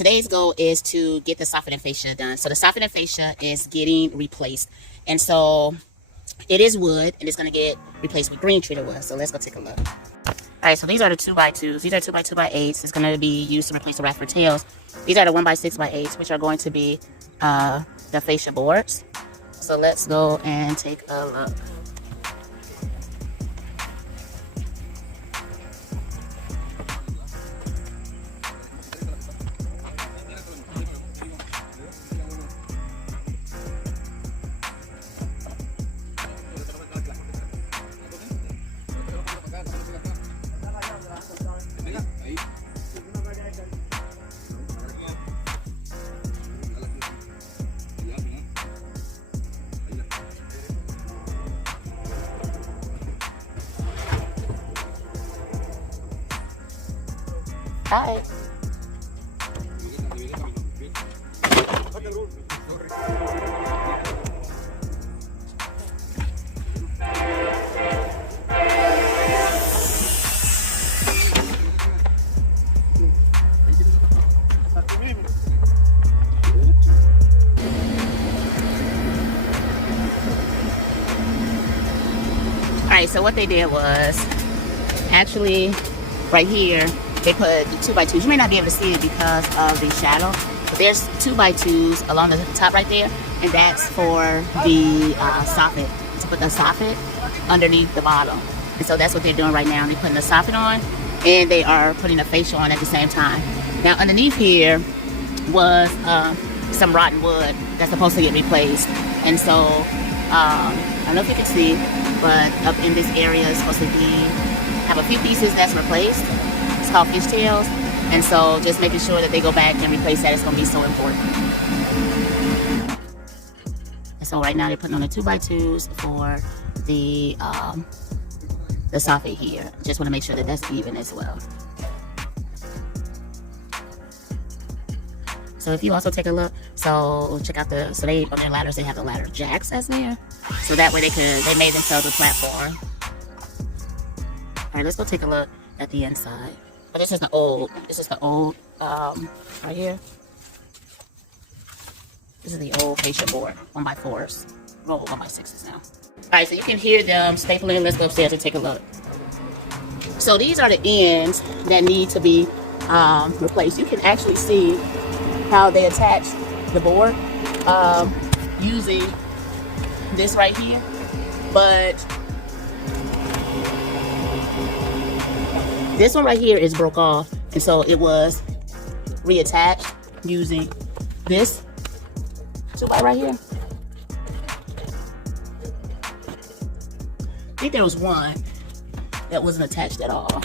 today's goal is to get the soffit and fascia done. So the soffit and fascia is getting replaced. And so it is wood, and it's going to get replaced with green treated wood. So let's go take a look. All right, so these are the 2x2s. These are 2x2x8s. It's going to be used to replace the Radford tails. These are the 1x6x8s, which are going to be the fascia boards. So let's go and take a look. Hi. Alright, so what they did was actually right here they put 2x2s. You may not be able to see it because of the shadow, but there's 2x2s along the top right there, and that's for the soffit, to put the soffit underneath the bottom. And so that's what they're doing right now. They're putting the soffit on, and they are putting the fascia on at the same time. Now underneath here was some rotten wood that's supposed to get replaced, and so I don't know if you can see, but up in this area is supposed to have a few pieces that's replaced. It's called fishtails, and so just making sure that they go back and replace that is going to be so important. And so right now they're putting on the 2x2s for the soffit here. Just want to make sure that that's even as well. So if you also take a look, so check out so they on their ladders, they have the ladder jacks as there, so that way they made themselves a platform. All right, let's go take a look at the inside. But this is the old right here. This is the old fascia board, 1x4s, roll 1x6s now. All right, so you can hear them stapling. Let's go upstairs and take a look. So these are the ends that need to be replaced. You can actually see how they attach the board using this right here, but this one right here is broke off, and so it was reattached using this 2x right here. I think there was one that wasn't attached at all.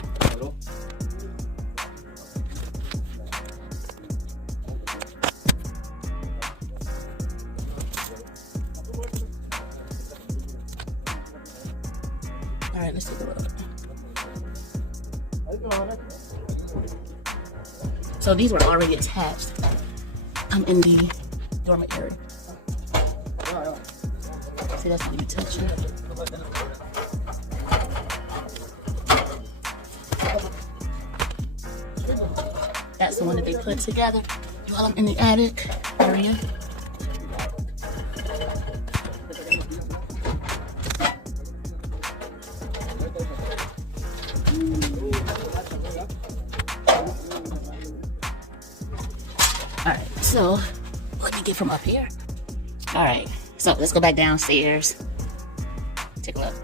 All right, let's take a look. So these were already attached in the dormitory. See, that's not even touching. That's the one that they put together while I'm in the attic area. Alright, so let me get from up here. Alright, so let's go back downstairs. Take a look.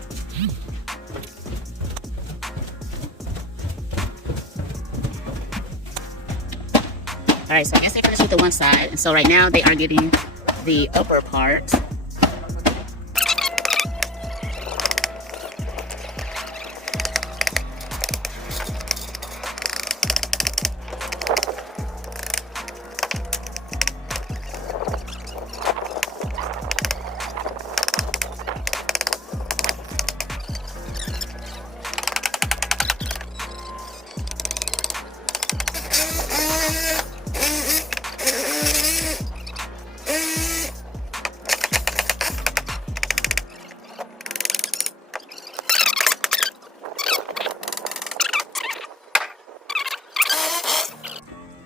Alright, so I guess they finished with the one side. And so right now they are getting the upper part.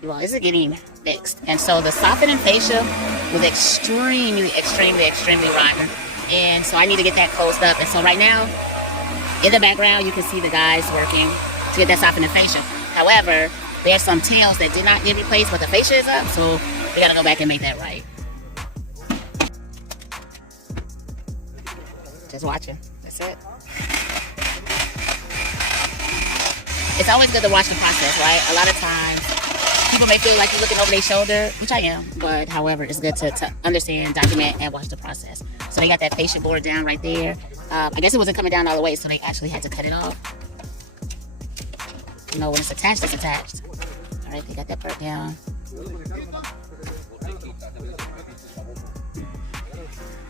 Well, this is getting fixed. And so the soffit and fascia was extremely rotten. And so I need to get that closed up. And so right now, in the background, you can see the guys working to get that soffit and fascia. However, there's some tails that did not get replaced, but the fascia is up. So we got to go back and make that right. Just watching. That's it. It's always good to watch the process, right? A lot of times, people may feel like you're looking over their shoulder, which I am, but however, it's good to understand, document, and watch the process. So they got that fascia board down right there. I guess it wasn't coming down all the way, so they actually had to cut it off. You know, when it's attached, it's attached. All right, they got that part down.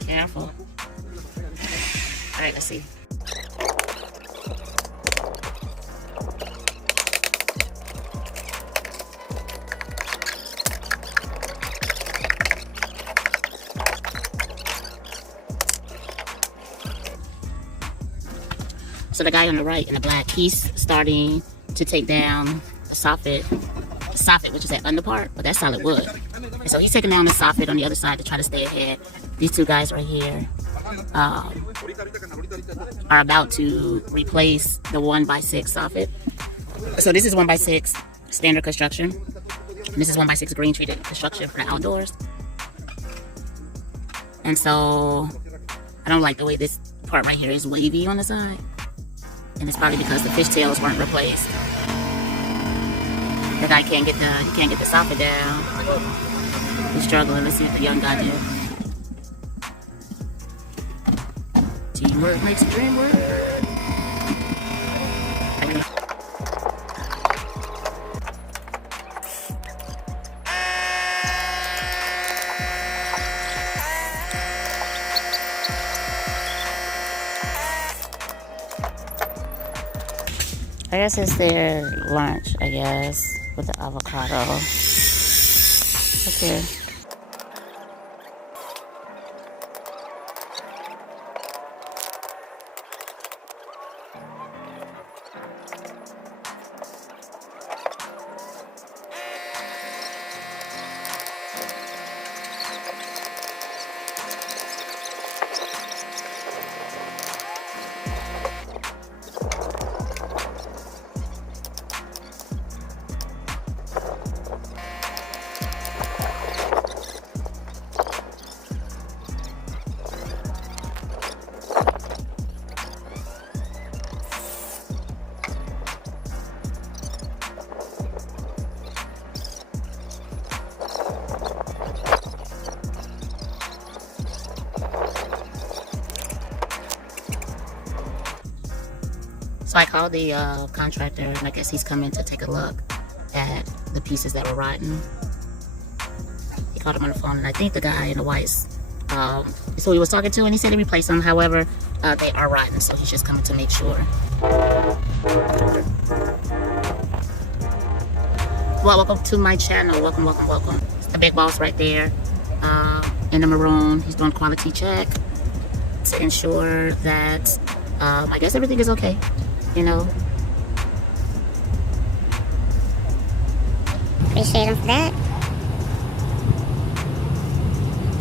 Careful. All right, let's see. So the guy on the right in the black, he's starting to take down the soffit, which is that under part, but that's solid wood. And so he's taking down the soffit on the other side to try to stay ahead. These two guys right here are about to replace the 1x6 soffit. So this is 1x6 standard construction. And this is 1x6 green treated construction for the outdoors. And so I don't like the way this part right here is wavy on the side. And it's probably because the fishtails weren't replaced. The guy can't get the soffit down. He's struggling. Let's see what the young guy did. Teamwork makes the dream work. I guess it's their lunch, I guess, with the avocado. Okay. So I called the contractor, and I guess he's coming to take a look at the pieces that were rotten. He called him on the phone, and I think the guy in the white's so he was talking to, and he said he replaced them. However, they are rotten, so he's just coming to make sure. Well, welcome to my channel. Welcome, welcome, welcome. It's the big boss right there in the maroon. He's doing quality check to ensure that I guess everything is okay. You know. Appreciate him for that.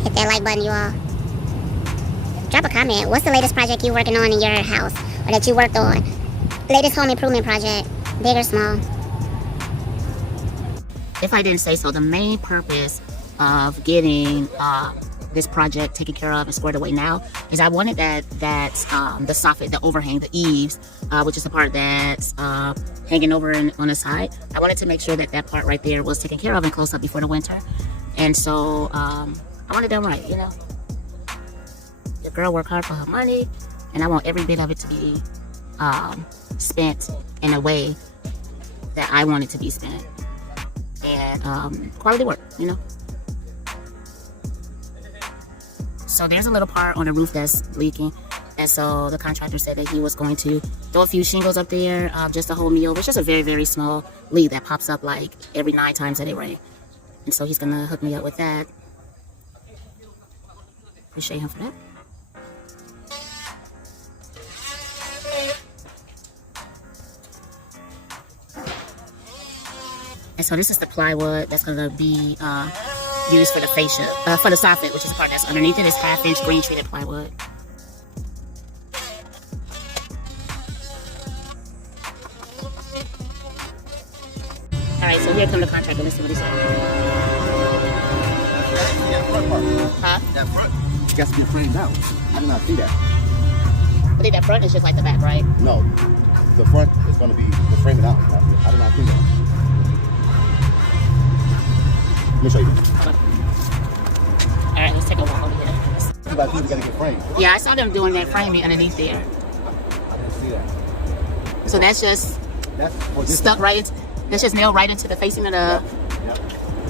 Hit that like button, you all. Drop a comment. What's the latest project you're working on in your house, or that you worked on? Latest home improvement project, big or small? If I didn't say so, the main purpose of getting this project taken care of and squared away now is I wanted the soffit, the overhang, the eaves, which is the part that's hanging over on the side. I wanted to make sure that that part right there was taken care of and closed up before the winter. And so I want it done right, you know. The girl worked hard for her money, and I want every bit of it to be spent in a way that I want it to be spent. And quality work, you know. So there's a little part on the roof that's leaking, and so the contractor said that he was going to throw a few shingles up there just to hold me over. It's just a very, very small leak that pops up like every 9 times that it rains, and so he's gonna hook me up with that. Appreciate him for that. And And so this is the plywood that's going to be used for the fascia, for the soffit, which is the part that's underneath it. It's 1/2-inch green treated plywood. All right, so here comes the contractor. Let's see what he said. Huh? That front has to be framed out. I did not see that. I think that front is just like the back, right? No, the front is going to be the framing out. I did not see that. Let me show you. All right, let's take a walk over here. 2x2, you got to get framed. Yeah, I saw them doing that framing underneath there. I didn't see that. So that's just That's for this stuck right into, that's just nailed right into the facing of the... Yep.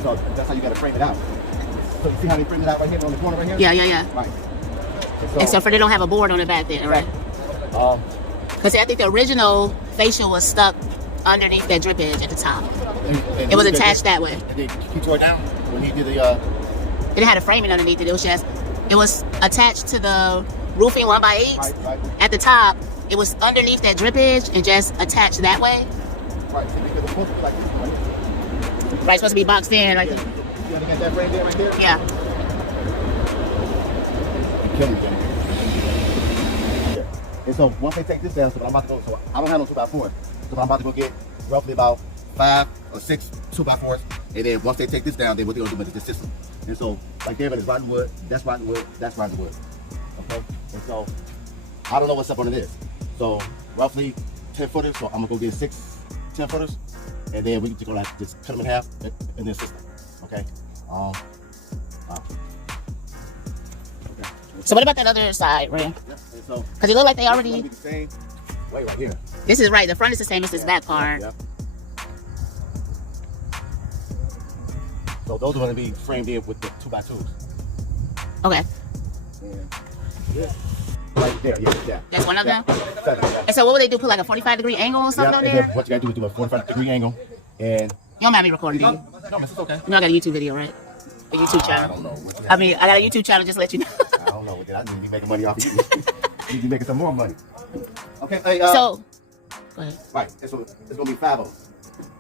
So that's how you got to frame it out. So you see how they frame it out right here on the corner right here? Yeah. Right. And so for they don't have a board on the back there, right? Because I think the original fascia was stuck underneath that drip edge at the top. and It was attached that way. And then he tore it down when he did the... It had a framing underneath it. It was attached to the roofing 1x8 Right. at the top. It was underneath that drip edge and just attached that way. Right. So because the post was like this, right? Right, supposed to be boxed in, right? You gotta get that frame there, right there? Yeah. Kill me, Jenny. And so once they take this down, so I'm about to go. So I don't have no 2x4, so I'm about to go get roughly about 5 or 6 2x4s. And then once they take this down, then what they're gonna do with this system. And so like there, it's rotten wood. That's rotten wood. That's rotten wood. Okay. And so I don't know what's up under this. So roughly 10 footers. So I'm gonna go get 6 10 footers, and then we're just gonna have to just cut them in half in this system. Okay. So what about that other side, Ray? Yeah. So Because it looked like they already... it's gonna be the same way right here. This is right. The front is the same as this back part. Yeah. So those are going to be framed in with the 2x2s. Okay. And yeah, right there, yeah. That's one of them? Yeah. And so what would they do? Put like a 45-degree angle or something on And there? then what you got to do is do a 45-degree angle. And You don't mind me recording, do you? no, miss, it's okay. You know I got a YouTube video, right? A YouTube I channel. don't know. What you I mean, I got a YouTube channel, just to let you know. I don't know. What I need to be making money off of you. You need to be making some more money. Okay. Hey, So, go ahead. right. And so it's going to be 5 of them.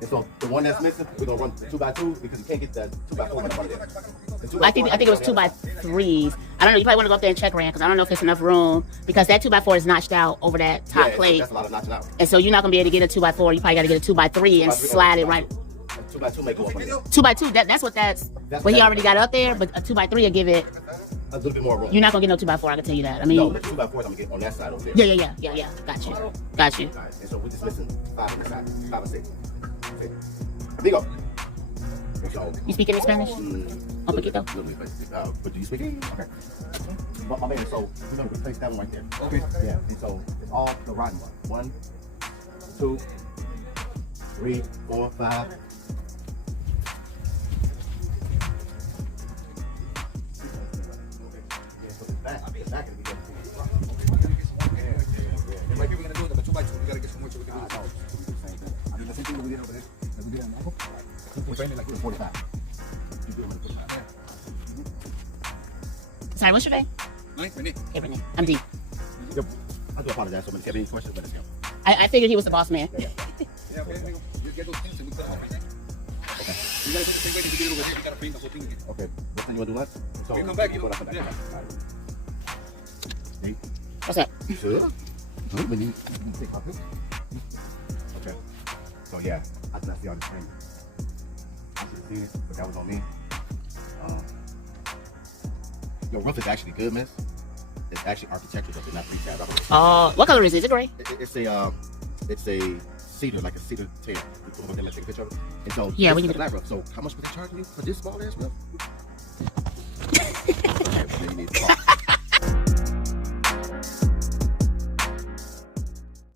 And so the one that's missing, we're going to run 2x2 because you can't get that 2x4 in front of it. I think it was 2x3s. I don't know. You probably want to go up there and check, Rand, because I don't know if it's enough room, because that 2x4 is notched out over that top plate. That's a lot of notching out. And so you're not going to be able to get a 2x4. You probably got to get a 2x3 and slide it right. 2x2 may go up on there. 2x2, that's what what he already got up there, but a 2x3 will give it... A little bit more room. You're not going to get no 2x4, I can tell you that. I mean... No, the 2x4s I'm going to get on that side over there. Yeah. Got you. All right, and so we're just missing 5 on the side. 5 or 6. Okay. Amigo. So, You speak any Spanish? Un poquito. But do you speak English? Okay. But my man, so we're going to replace that one right there. Okay. Yeah, and so it's all the rotten one. 1, 2, 3, 4, 5. Sorry, what's your name? Monique. Okay, Renee. I'm Dee. I do apologize. So, if you have any questions, let us know. I figured he was the boss man. Yeah, okay, amigo. You get those things and we put them on. Okay. You gotta put the same way that you did over here. You gotta paint the whole thing again. Okay. What time you want to do lunch? So, You come back, you go know. back. Yeah. All right. Hey, What's up? sure. When you take my picture. Okay. So yeah, I did not see all this training. I should have seen it, but that was on me. Your roof is actually good, miss. It's actually architectural, but not prefab. What color is it? Is it gray? It's a cedar, like a cedar tear. You put them in there, take a picture of it. And so Yeah, this we is can a flat roof. So how much were they charging you for this small ass roof?